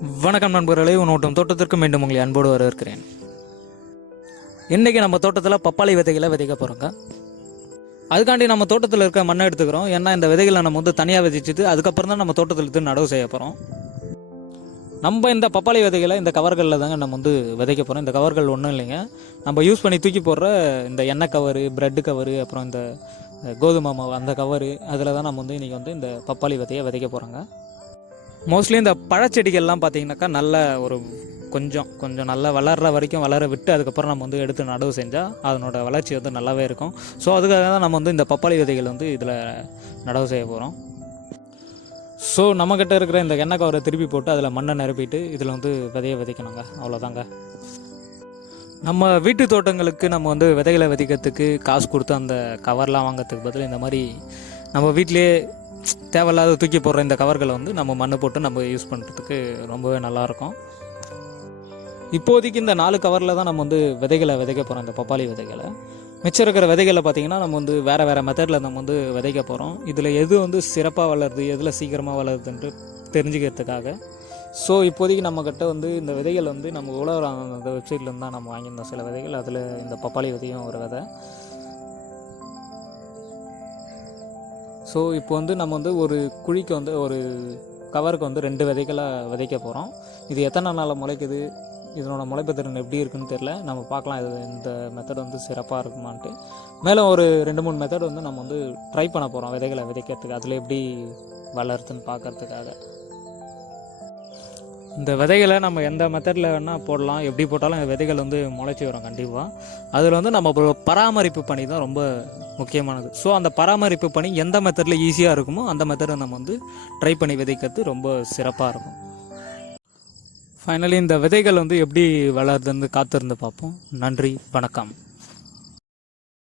வணக்கம் நண்பர்களே, உன்னோட்டும் தோட்டத்திற்கு மீண்டும் உங்களை அன்போடு வரவேற்கிறேன். இன்றைக்கி நம்ம தோட்டத்தில் பப்பாளி விதைகளை விதைக்க போகிறோங்க. அதுக்காண்டி நம்ம தோட்டத்தில் இருக்க மண்ணை எடுத்துக்கிறோம். ஏன்னா இந்த விதைகளை நம்ம தனியாக விதைச்சிட்டு அதுக்கப்புறம் தான் நம்ம தோட்டத்தில் எடுத்து நடவு செய்ய போகிறோம். நம்ம இந்த பப்பாளி விதைகளை இந்த கவர்களில் தாங்க நம்ம விதைக்க போகிறோம். இந்த கவர்கள் ஒன்றும் இல்லைங்க, நம்ம யூஸ் பண்ணி தூக்கி போடுற இந்த எண்ணெய் கவரு, ப்ரெட்டு கவரு, அப்புறம் இந்த கோதுமை மாவு அந்த கவரு, அதில் தான் நம்ம இன்றைக்கி இந்த பப்பாளி விதையை விதைக்க போகிறோங்க. மோஸ்ட்லி இந்த பழச்செடிகள்லாம் பார்த்திங்கனாக்கா நல்ல ஒரு கொஞ்சம் நல்லா வளர்கிற வரைக்கும் வளர விட்டு அதுக்கப்புறம் நம்ம எடுத்து நடவு செஞ்சால் அதனோட வளர்ச்சி நல்லாவே இருக்கும். ஸோ அதுக்காக தான் நம்ம இந்த பப்பாளி விதைகள் இதில் நடவு செய்ய போகிறோம். ஸோ நம்மக்கிட்ட இருக்கிற இந்த எண்ணெய் கவரை திருப்பி போட்டு அதில் மண்ணை நிரப்பிட்டு இதில் விதையை விதைக்கணுங்க. அவ்வளோதாங்க. நம்ம வீட்டு தோட்டங்களுக்கு நம்ம விதைகளை விதைக்கிறதுக்கு காசு கொடுத்து அந்த கவர்லாம் வாங்கிறதுக்கு பதில் இந்த மாதிரி நம்ம வீட்டிலே தேவையில்லாத தூக்கி போடுற இந்த கவர்களை நம்ம மண்ணு போட்டு நம்ம யூஸ் பண்ணுறதுக்கு ரொம்பவே நல்லாயிருக்கும். இப்போதைக்கு இந்த 4 கவரில் தான் நம்ம விதைகளை விதைக்க போகிறோம். இந்த பப்பாளி விதைகளை மிச்சம் இருக்கிற விதைகளை பார்த்திங்கன்னா நம்ம வேறு மெத்தடில் நம்ம விதைக்க போகிறோம். இதில் எது சிறப்பாக வளருது, எதில் சீக்கிரமாக வளருதுன்ட்டு தெரிஞ்சுக்கிறதுக்காக. ஸோ இப்போதைக்கு நம்மக்கிட்ட இந்த விதைகள் நம்ம உழவர் அந்த வெப்சைட்லேருந்து தான் நம்ம வாங்கியிருந்தோம் சில விதைகள். அதில் இந்த பப்பாளி விதையும் ஒரு விதை. ஸோ இப்போ நம்ம ஒரு குழிக்கு ஒரு கவருக்கு 2 விதைகளை விதைக்க போகிறோம். இது எத்தனை நாளில் முளைக்குது, இதனோட முளைப்பு திறன் எப்படி இருக்குன்னு தெரில. நம்ம பார்க்கலாம் இது இந்த மெத்தட் சிறப்பாக இருக்குமான்ட்டு. மேலும் ஒரு 2-3 மெத்தட் நம்ம ட்ரை பண்ண போகிறோம் விதைகளை விதைக்கிறதுக்கு, அதில் எப்படி வளருதுன்னு பார்க்கறதுக்காக. இந்த விதைகளை நம்ம எந்த மெத்தடில் வேணால் போடலாம், எப்படி போட்டாலும் இந்த விதைகள் முளைச்சி வரும் கண்டிப்பாக. அதில் நம்ம பராமரிப்பு பணி தான் ரொம்ப முக்கியமானது. ஸோ அந்த பராமரிப்பு பணி எந்த மெத்தடில் ஈஸியாக இருக்குமோ அந்த மெத்தடை நம்ம ட்ரை பண்ணி விதைக்கிறது ரொம்ப சிறப்பாக இருக்கும். ஃபைனலி இந்த விதைகள் எப்படி வளருதுன்னு காத்திருந்து பார்ப்போம். நன்றி, வணக்கம்.